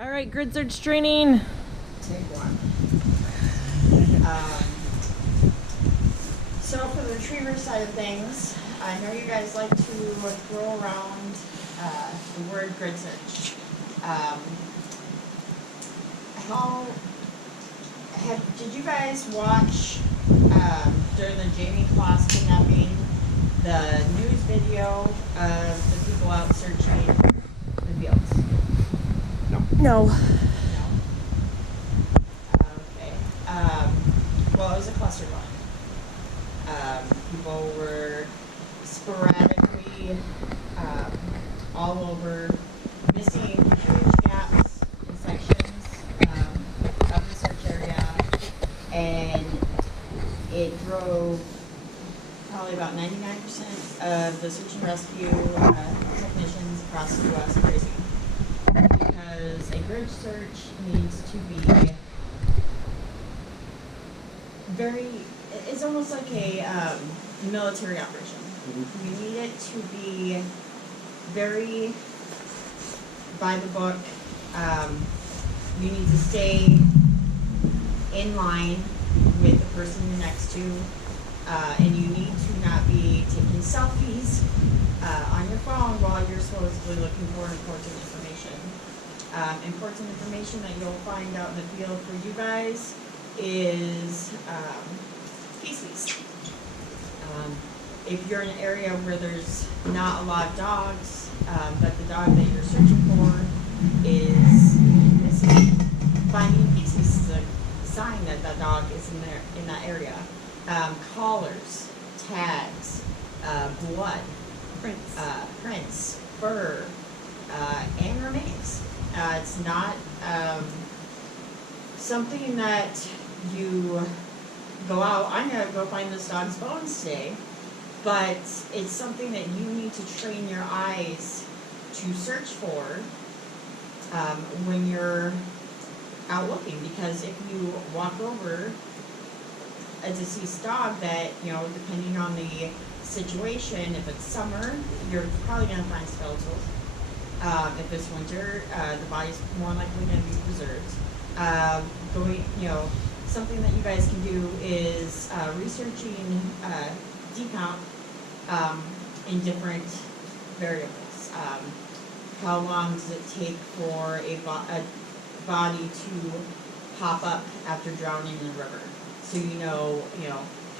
All right, grid search training. Take one. So for the retriever side of things, I know you guys like to throw around the word grid search. Did you guys watch during the Jamie Kloss kidnapping the news video of the people out searching the fields? No. No. Okay. Well, it was a cluster bomb. People were sporadically all over, missing huge gaps in sections of the search area, and it drove probably about 99% of the search and rescue technicians across the U.S. crazy. Because a grid search needs to be it's almost like a military operation. We need it to be very by the book. You need to stay in line with the person you're next to, and you need to not be taking selfies on your phone while you're supposedly looking for important information. Important information that you'll find out in the field for you guys is feces. If you're in an area where there's not a lot of dogs, but the dog that you're searching for is missing, finding feces is a sign that that dog is in that area. Collars, tags, blood, prints, fur, and remains. It's not something that you go out, I'm going to go find this dog's bones today, but it's something that you need to train your eyes to search for when you're out looking, because if you walk over a deceased dog that, depending on the situation, if it's summer, you're probably going to find skeletals. If it's winter, the body's more likely going to be preserved. Something that you guys can do is researching decomp in different variables. How long does it take for a body to pop up after drowning in the river? So you know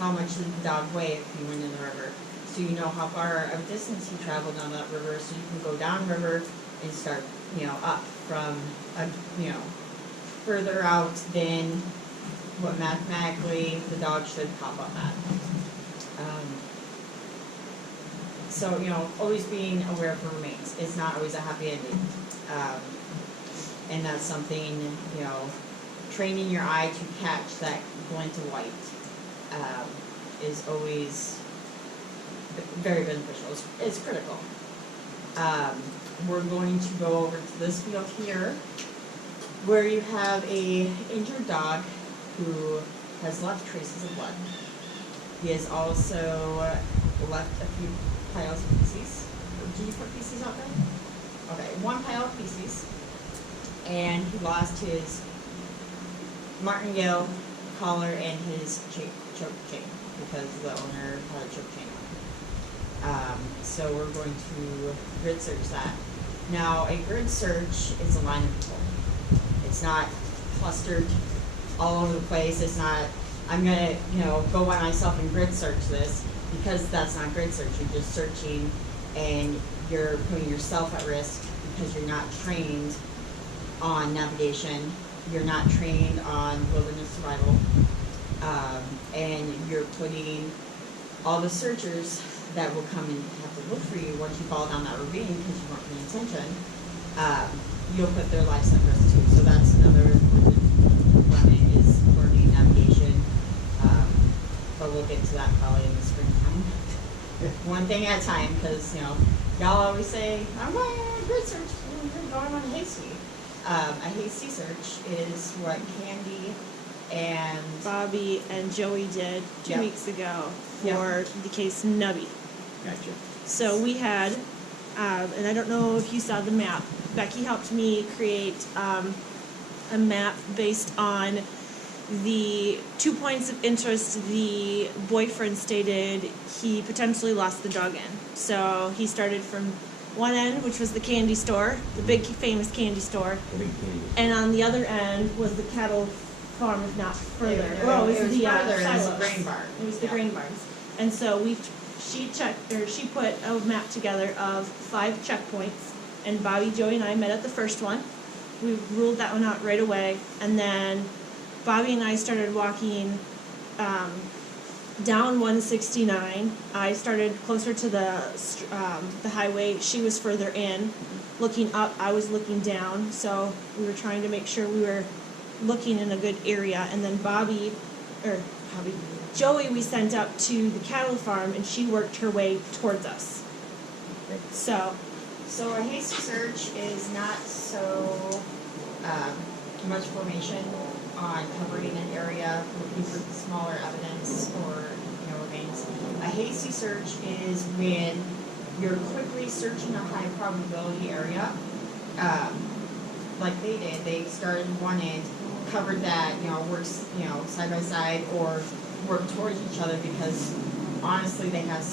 how much did the dog weigh if he went in the river. So you know how far of distance he traveled down that river, so you can go downriver and start, up from, further out than what mathematically the dog should pop up at. Always being aware for remains. It's not always a happy ending. And that's something, training your eye to catch that glint of white is always very beneficial. It's critical. We're going to go over to this field here where you have a injured dog who has left traces of blood. He has also left a few piles of feces. Did you put feces out there? Okay, one pile of feces. And he lost his martingale collar and his choke chain because the owner had a choke chain on. So we're going to grid search that. Now, a grid search is a line of people. It's not clustered all over the place. It's not, I'm going to, go by myself and grid search this, because that's not grid search. You're just searching and you're putting yourself at risk because you're not trained on navigation. You're not trained on wilderness survival. And you're putting all the searchers that will come and have to look for you once you fall down that ravine because you weren't paying attention. You'll put their lives at risk too. So that's another requirement, is learning navigation. But we'll get to that probably in the springtime. One thing at a time, because y'all always say, I'm going on a grid search, you're going on a hasty. A hasty search is what Candy and Bobby and Joey did 2 weeks ago for the case Nubby. Gotcha. So we had And I don't know if you saw the map. Becky helped me create a map based on the 2 points of interest the boyfriend stated he potentially lost the dog in. So he started from one end, which was the candy store, the big famous candy store, and on the other end was the cattle farm, if not further. It was the further, it was silos. the grain barn. It was the Yeah. grain barns. And so she put a map together of 5 checkpoints, and Bobby, Joey, and I met at the first one. We ruled that one out right away, and then Bobby and I started walking down 169. I started closer to the highway. She was further in. Looking up, I was looking down. So we were trying to make sure we were looking in a good area. And then Joey, we sent up to the cattle farm, and she worked her way towards us. So a hasty search is not so much formation on covering an area, looking for smaller evidence or remains. A hasty search is when you're quickly searching a high probability area, like they did. They started one end, covered that, worked side by side or worked towards each other because honestly they have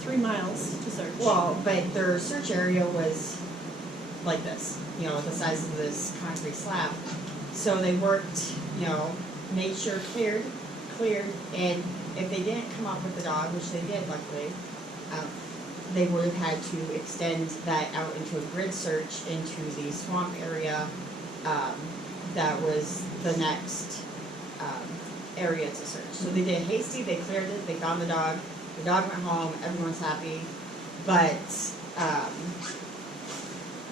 3 miles to search. Well, but their search area was like this, the size of this concrete slab. So they worked, made sure cleared, and if they didn't come up with the dog, which they did luckily, they would have had to extend that out into a grid search into the swamp area. That was the next area to search. So they did hasty, they cleared it, they found the dog went home, everyone's happy, but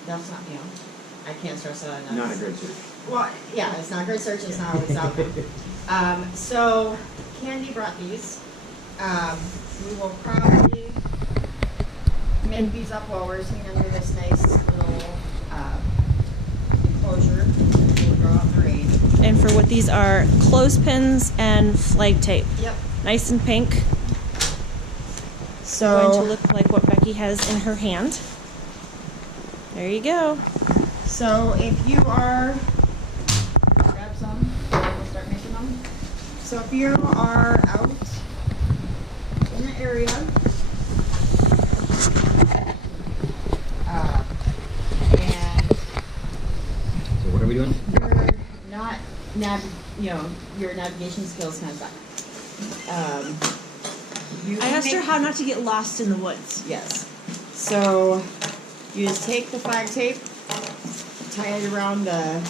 that's not, I can't stress that enough. Not a great search. Well, yeah, it's not a great search, it's not always out there. So Candy brought these. We will probably make these up while we're sitting under this nice little enclosure. We'll draw out the rain. And for what these are, clothespins and flag tape. Yep. Nice and pink. Going to So, look like what Becky has in her hand. There you go. so if you are, grab some, we'll start making them. So if you are out in the area, and So what are we doing? you're not your navigation skills kind of suck. You I can asked her make- how not to get lost in the woods. Yes. So you just take the flag tape, tie it around the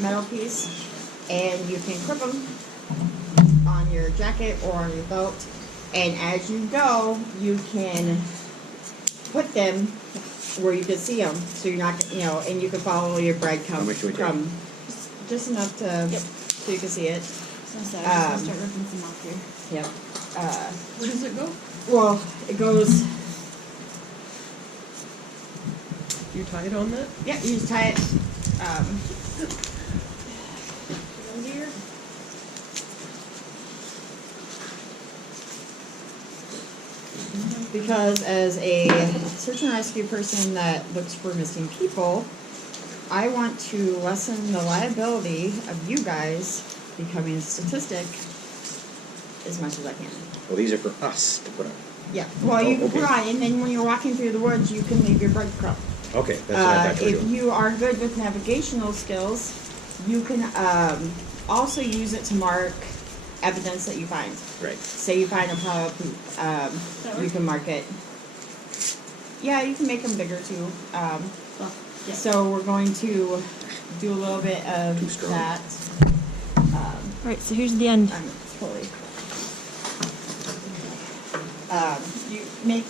metal piece, and you can clip them on your jacket or on your belt. And as you go, you can put them where you can see them, so you're not, and you can follow your breadcrumb. How much do we take? Just enough to, Yep. so you can see it. So I'm just gonna start ripping some off here. Yep. Where does it go? Well, it goes. You tied on that? Yeah, you just tie it. Here. Because as a search and rescue person that looks for missing people, I want to lessen the liability of you guys becoming a statistic as much as I can. Well, these are for us to put on. Yeah. Well, you Oh, can put okay. on, and then when you're walking through the woods, you can leave your breadcrumb. Okay, that's what I thought you were If doing. you are good with navigational skills, you can also use it to mark evidence that you find. Right. Say you find a pile of poop, you can mark it. Yeah, you can make them bigger too. Yeah. So we're going to do a little bit of Too strong. that. Alright, so here's the end. I'm totally. You make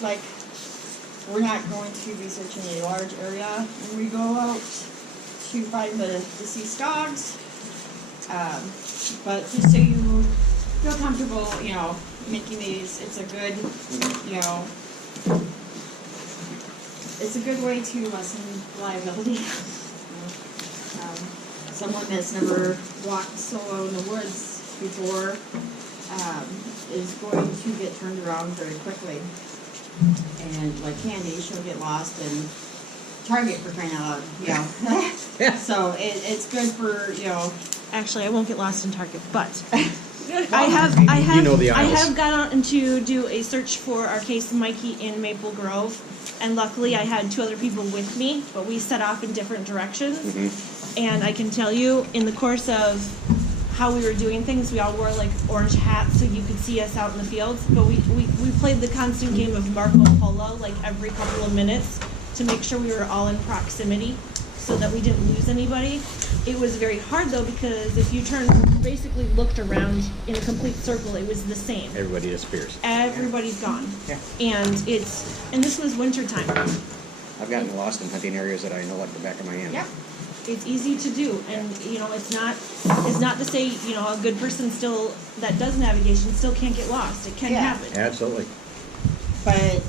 we're not going to be searching a large area when we go out to find the deceased dogs. But just so you feel comfortable, making these, it's a good, it's a good way to lessen liability. Someone that's never walked solo in the woods before is going to get turned around very quickly. And like Candy, she'll get lost and Target for crying out loud, you know. Yeah. So it's good for, you know. Actually, I won't get lost in Target, but I I have You know the I aisles. have gone out and to do a search for our case Mikey in Maple Grove, and luckily I had 2 other people with me, but we set off in different directions. And I can tell you, in the course of how we were doing things, we all wore like orange hats so you could see us out in the fields. But we played the constant game of Marco Polo like every couple of minutes to make sure we were all in proximity so that we didn't lose anybody. It was very hard though, because if you basically looked around in a complete circle, it was the same. Everybody disappears. Everybody's gone. Yeah. And this was winter time. I've gotten lost in hunting areas that I know like the back of my hand. Yeah. It's easy to do, and you know, it's not to say, you know, a good person still that does navigation still can't get lost. It can Yeah. happen. Absolutely. But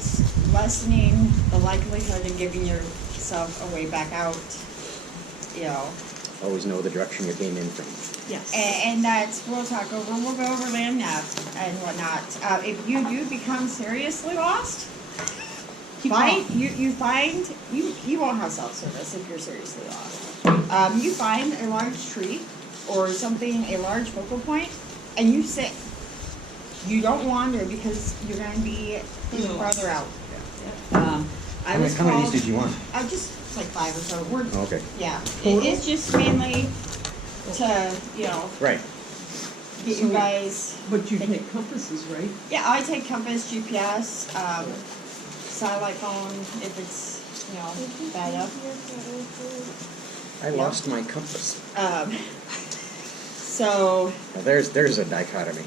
lessening the likelihood of giving yourself a way back out, you know. Always know the direction you came in from. Yes. And that's, we'll go over land nav and whatnot. If you do become seriously lost, you won't have self-service if you're seriously lost. You find a large tree or something, a large focal point, and you sit. You don't wander because you're going to be farther out. How many of these did you want? Just like 5 or so. Okay. Yeah. Total? It's just mainly to, you know, Right. get you guys. But you take compasses, right? Yeah, I take compass, GPS, satellite phone if it's, you know, bad enough. I lost my compass. So Now there's a dichotomy.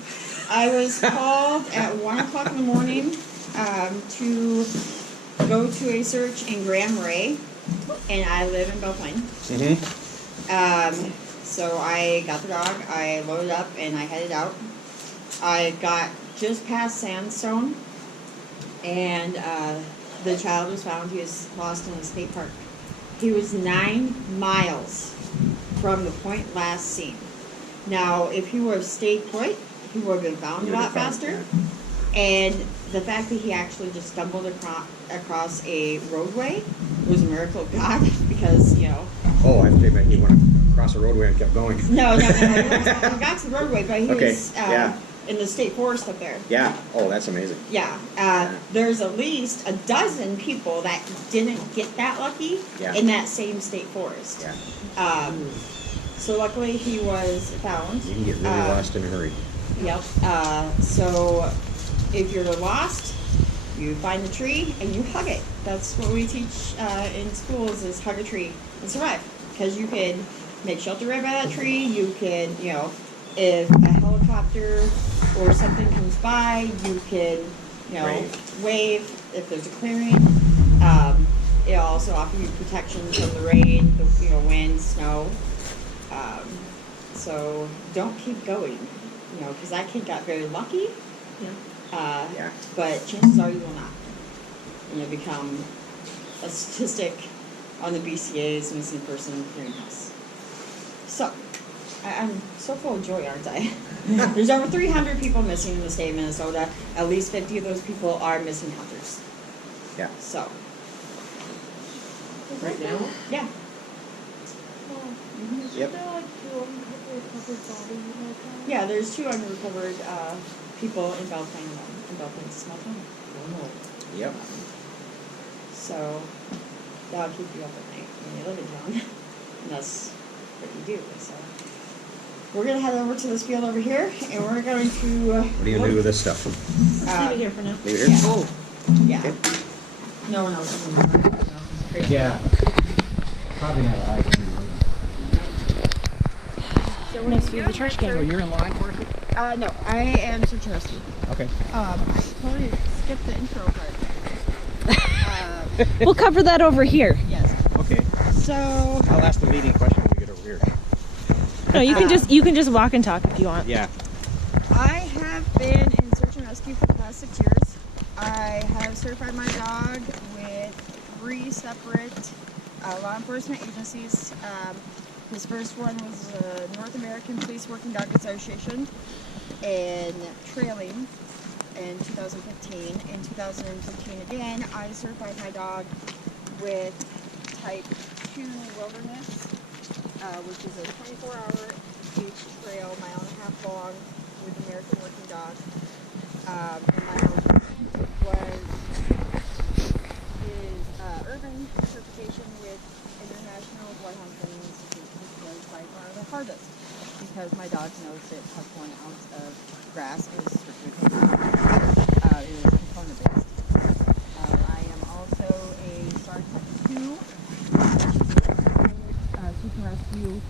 I was called at 1 o'clock in the morning to go to a search in Grand Marais, and I live in Belle Plaine. So I got the dog, I loaded up, and I headed out. I got just past Sandstone, and the child was found. He was lost in a state park. He was 9 miles from the point last seen. Now, if he would have stayed put, he would have been found a lot faster. And the fact that he actually just stumbled across a roadway was a miracle of God, because, you know. Oh, I thought you meant you went across the roadway and kept going. No. He got to the roadway, but he Okay, was yeah. in the state forest up there. Yeah. Oh, that's amazing. Yeah. There's at least a dozen people that didn't get that lucky Yeah. in that same state forest. Yeah. So luckily he was found. You can get really lost in a hurry. Yep. So if you're lost, you find the tree and you hug it. That's what we teach in schools, is hug a tree and survive. Because you can make shelter right by that tree. You can, you know, if a helicopter or something comes by, you can, you know, wave if there's a clearing. It'll also offer you protection from the rain, the, you know, wind, snow. So don't keep going, you know, because that kid got very lucky. Yeah. Yeah. But chances are you will not. And you'll become a statistic on the BCA's missing person clearinghouse. So, I'm so full of joy, aren't I? There's over 300 people missing in the state of Minnesota. At least 50 of those people are missing hunters. Yeah. So, Right now? yeah. Yep. Yeah, there's 2 unrecovered people in Belle Plaine. In Belle Plaine, it's a small town. Wow. Yep. So that'll keep you up at night when you live in town. And that's what you do. So we're gonna head over to this field over here, and we're going to. What are you gonna do with this stuff? Let's leave it here for now. Leave it here? Yeah. Oh. Yeah. Okay. No one else. Yeah. Probably not. Next to the trash can. So you're in line for it? No, I am search and rescue. Okay. I totally skipped the intro part. We'll cover that over here. Yes. Okay. So. I'll ask the leading question when we get over here. No, you can just walk and talk if you want. Yeah. I have been in search and rescue for the past 6 years. I have certified my dog with 3 separate law enforcement agencies. His first one was the North American Police Working Dog Association in trailing in 2015. In 2015 again, I certified my dog with Type 2 Wilderness, which is a 24-hour beach trail, mile and a half long, with American Working Dog. And my most recent is urban certification with International Bloodhound Training Institute, which was by far the hardest because my dog knows that plus 1 ounce of grass is strictly prohibited. It is component based. I am also a STAR Type 2, search and rescue.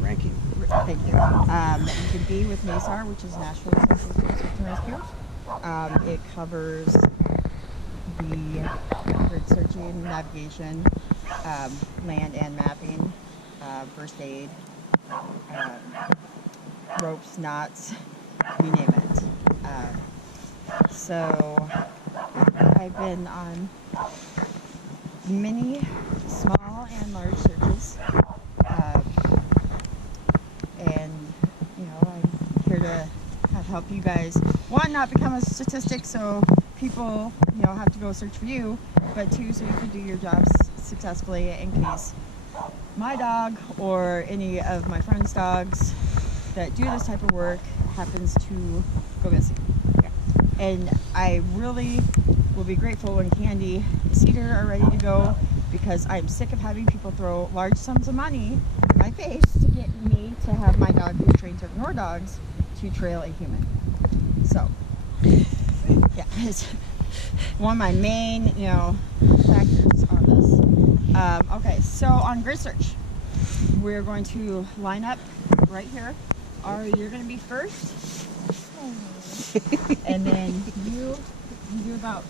Ranking. Thank you. You can be with NASAR, which is National Association of Search and Rescue. It covers the searching, navigation, land and mapping, first aid, ropes, knots, you name it. So I've been on many small and large searches. And, you know, I'm here to help you guys, one, not become a statistic so people, you know, have to go search for you, but two, so you can do your jobs successfully in case my dog or any of my friends' dogs that do this type of work happens to go missing. Yeah. And I really will be grateful when Candy and Cedar are ready to go, because I'm sick of having people throw large sums of money in my face to get me to have my dog who's trained to ignore dogs to trail a human. So, yeah, it's one of my main, you know, factors on this. Okay, so on Grid Search, we're going to line up right here. Ari, you're going to be first. And then you do about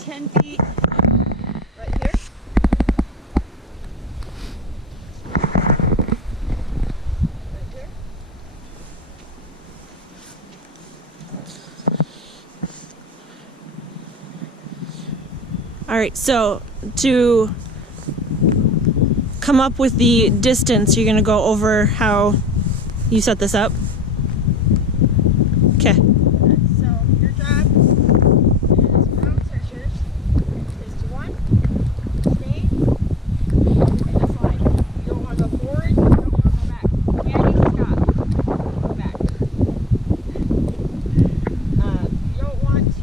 10 feet right here. Right here. All right, so to come up with the distance, you're gonna go over how you set this up. Okay.